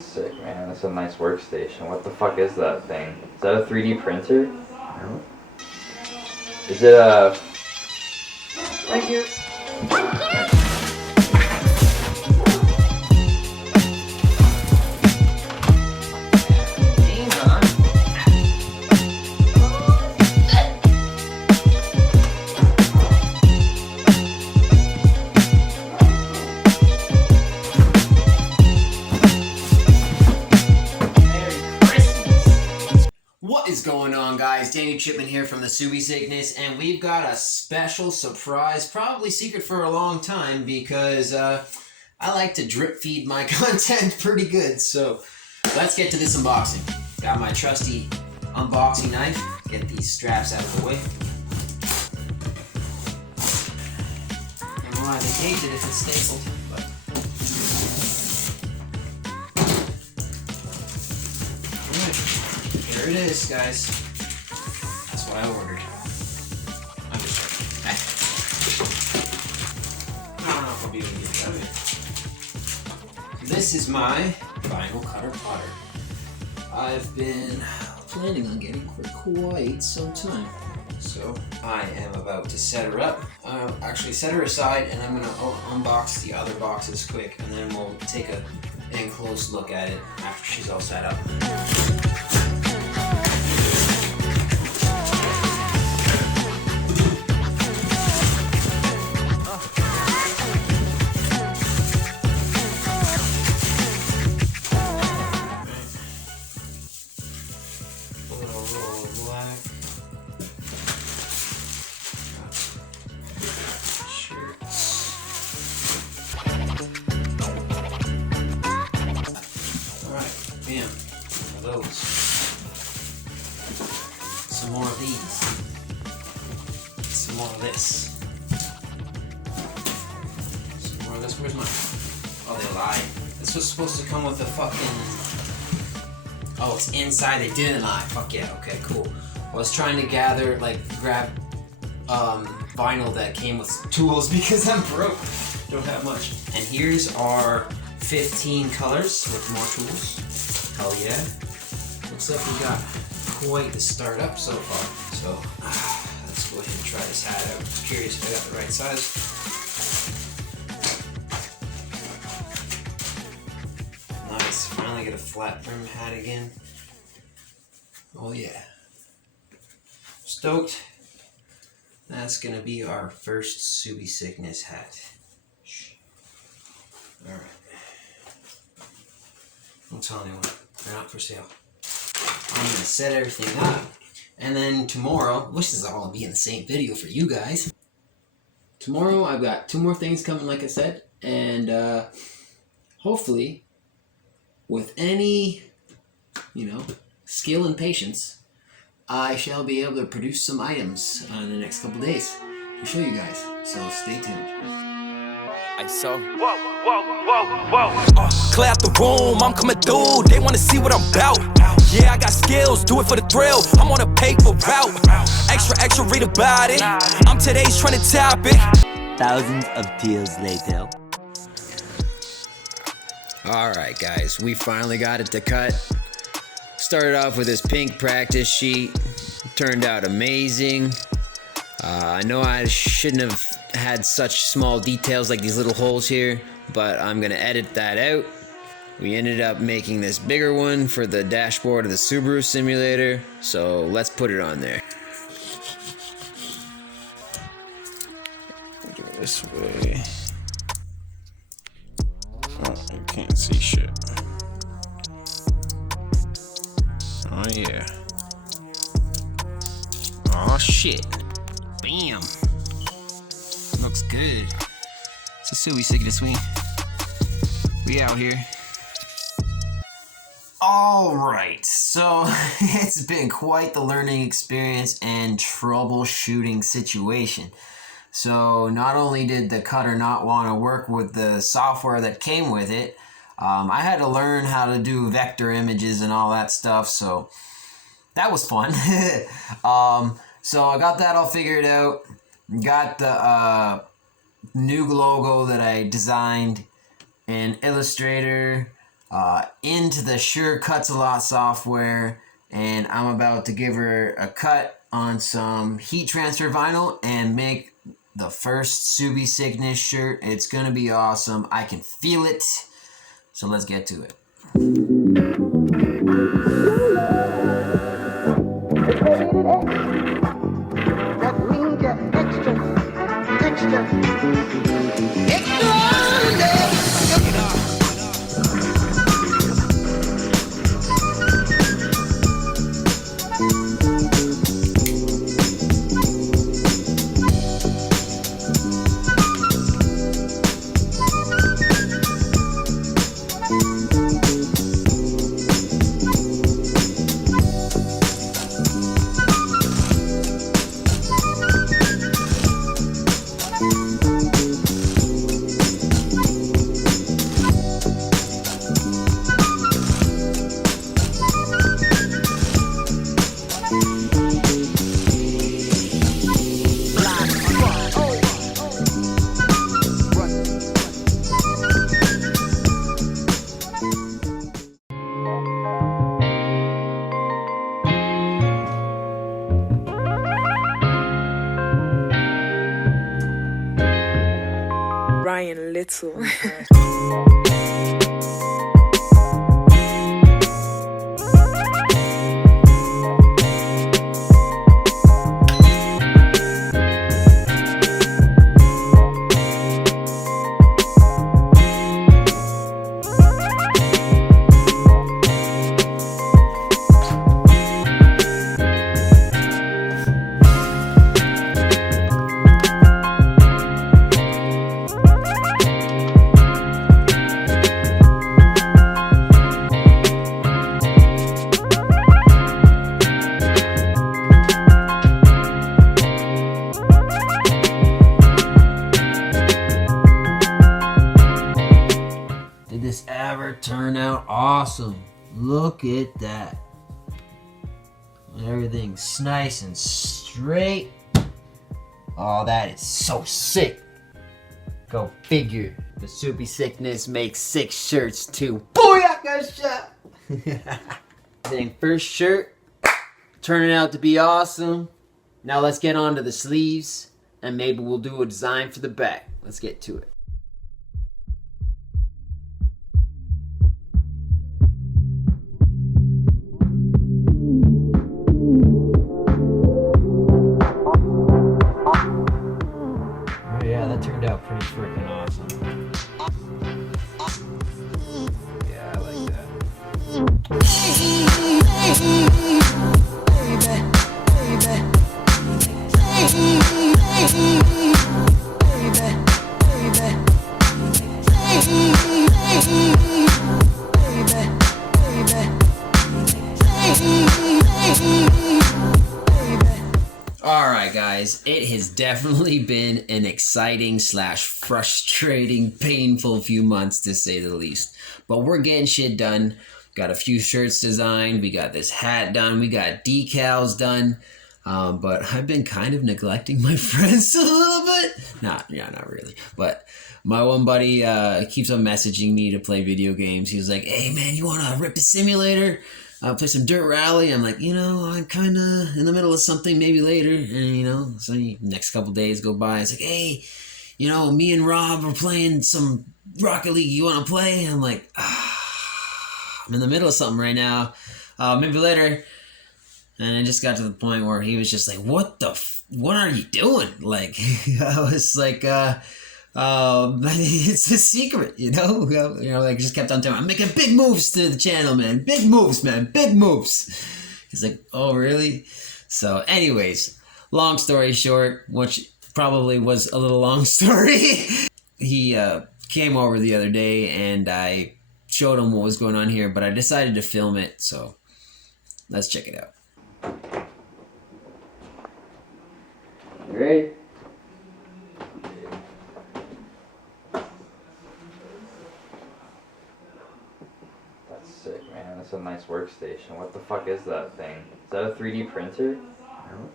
Sick, man. That's a nice workstation. What the fuck is that thing? Is that a 3D printer? No. Is it a... Thank you. What is going on, guys? Danny Chipman here from the Subiesickness, and we've got a special surprise, probably secret for a long time, because I like to drip feed my content pretty good. So let's get to this unboxing. Got my trusty unboxing knife. Get these straps out of the way. I don't know why they hate it if it's stapled, but here it is, guys. That's what I ordered. I'm just joking. I don't know if I'll be able to get that in. This is my vinyl cutter plotter. I've been planning on getting for quite some time. So I am about to set her up. Actually set her aside, and I'm gonna unbox the other boxes quick, and then we'll take a close look at it after she's all set up. Bam, some of those. Some more of these. Some more of this. Some more of this. Where's mine? Oh, they lied. This was supposed to come with a fucking... Oh, it's inside. They didn't lie. Fuck yeah. Okay, cool. I was trying to grab vinyl that came with tools because I'm broke. Don't have much. And here's our 15 colors with more tools. Hell yeah. Looks like we got quite the start up so far. So let's go ahead and try this hat out. I'm curious if I got the right size. Nice. Finally get a flat brim hat again. Oh yeah. Stoked. That's gonna be our first Subiesickness hat. Alright. Don't tell anyone. They're not for sale. I'm gonna set everything up, and then tomorrow, which is all gonna be in the same video for you guys. Tomorrow I've got 2 more things coming, like I said, and hopefully, with any, skill and patience, I shall be able to produce some items in the next couple days to show you guys. So stay tuned. Clear out the room, I'm coming through. They wanna see what I'm about. Yeah, I got skills, do it for the thrill. I'm on a paper route. Extra, read about it. I'm today's trending topic. Thousands of tears later. Alright guys, we finally got it to cut. Started off with this pink practice sheet. Turned out amazing. I know I shouldn't have had such small details like these little holes here, but I'm gonna edit that out. We ended up making this bigger one for the dashboard of the Subaru simulator, so let's put it on there. Go this way. Oh, you can't see shit. Oh yeah. Oh shit. Bam. Looks good. It's a Subiesickness. We out here. Alright, so it's been quite the learning experience and troubleshooting situation. So not only did the cutter not want to work with the software that came with it, I had to learn how to do vector images and all that stuff, so that was fun. So I got that all figured out. Got the new logo that I designed in Illustrator. into the Sure Cuts a Lot software, and I'm about to give her a cut on some heat transfer vinyl and make the first Subiesickness shirt. It's gonna be awesome. I can feel it. So let's get to it. That means you're extra Ryan Little. Did this ever turn out awesome? Look at that. Everything's nice and straight. Oh, that is so sick. Go figure. The Subiesickness makes 6 shirts too. Booyaka shot! Dang, first shirt turning out to be awesome. Now let's get on to the sleeves, and maybe we'll do a design for the back. Let's get to it. Oh yeah, that turned out pretty freaking awesome. Yeah, I like that. Alright guys, it has definitely been an exciting / frustrating, painful few months to say the least. But we're getting shit done. Got a few shirts designed, we got this hat done, we got decals done. But I've been kind of neglecting my friends a little bit. Not really. But my one buddy keeps on messaging me to play video games. He was like, hey man, you wanna rip the simulator? Play some Dirt Rally. I'm like, I'm kind of in the middle of something, maybe later. And, so next couple days go by. It's like, hey, me and Rob are playing some Rocket League. You want to play? And I'm like, I'm in the middle of something right now. Maybe later. And it just got to the point where he was just like, what are you doing? Like, I was like, it's a secret, I just kept on telling him, I'm making big moves to the channel, man. Big moves, man. Big moves. He's like, oh, really? So anyways, long story short, which probably was a little long story. He came over the other day and I showed him what was going on here, but I decided to film it. So let's check it out. You ready? That's sick, man. That's a nice workstation. What the fuck is that thing? Is that a 3D printer? No.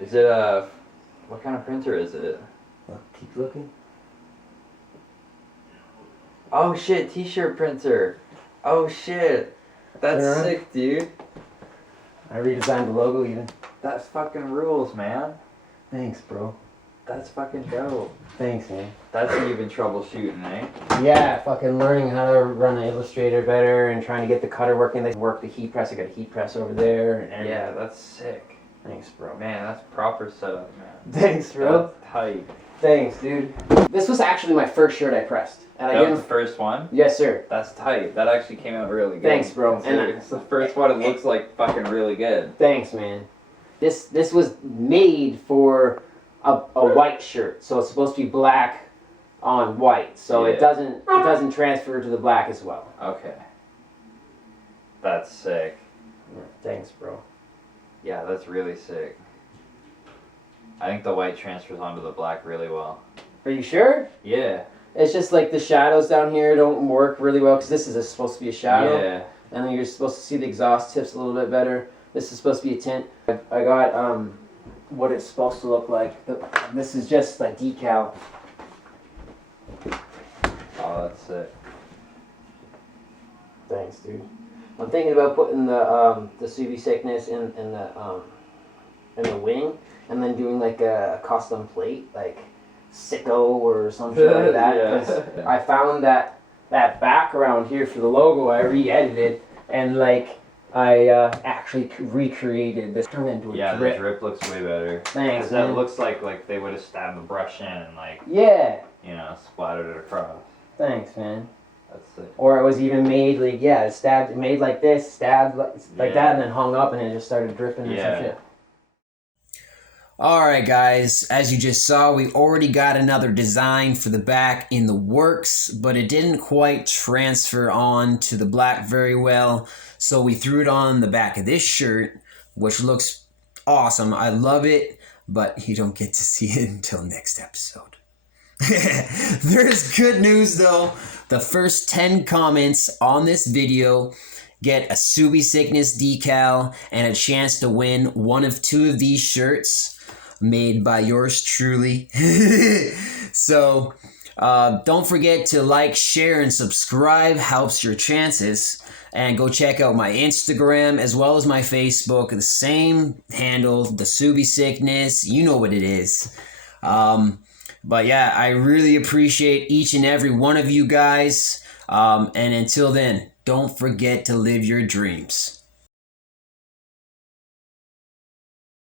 Is it a... What kind of printer is it? Well, keep looking. Oh shit, t-shirt printer. Oh shit. That's Turn around. sick, dude. I redesigned the logo even. That's fucking rules, man. Thanks, bro. That's fucking dope. Thanks, man. That's how you've been troubleshooting, eh? Yeah, fucking learning how to run the Illustrator better and trying to get the cutter working. They work the heat press. I got a heat press over there. And Yeah, that's sick. Thanks, bro. Man, that's proper setup, man. Thanks, bro. That's tight. Thanks, dude. This was actually my first shirt I pressed. And I That was didn't... the first one? Yes, sir. That's tight. That actually came out really good. Thanks, bro. And it's the first one. It looks like fucking really good. Thanks, man. This was made for a white shirt, so it's supposed to be black on white, so Yeah. it doesn't transfer to the black as well. Okay. That's sick. Thanks, bro. Yeah, that's really sick. I think the white transfers onto the black really well. Are you sure? Yeah. It's just like the shadows down here don't work really well because this is supposed to be a shadow, Yeah. and then you're supposed to see the exhaust tips a little bit better. This is supposed to be a tint. I got what it's supposed to look like. This is just like decal. Oh, that's sick. Thanks, dude. I'm thinking about putting the Subiesickness in the wing, and then doing like a custom plate, like Sicko or something like that. Yeah. 'Cause I found that background here for the logo, I re-edited, and like I actually recreated this, turned it into a Yeah, drip. the drip looks way better. Thanks, Because that man. looks like they would have stabbed the brush in and like, Yeah, you know, splattered it across. thanks, man. That's sick. Or it was even made like, yeah, stabbed, made like this, stabbed like Yeah. that, and then hung up, and it just started dripping and Yeah. some shit. Alright guys, as you just saw, we already got another design for the back in the works, but it didn't quite transfer on to the black very well, so we threw it on the back of this shirt, which looks awesome. I love it, but you don't get to see it until next episode. There's good news though. The first 10 comments on this video get a Subiesickness decal and a chance to win one of 2 of these shirts made by yours truly. So don't forget to like, share, and subscribe. Helps your chances. And go check out my Instagram as well as my Facebook. The same handle, the Subiesickness. You know what it is. But yeah, I really appreciate each and every one of you guys. And until then, don't forget to live your dreams.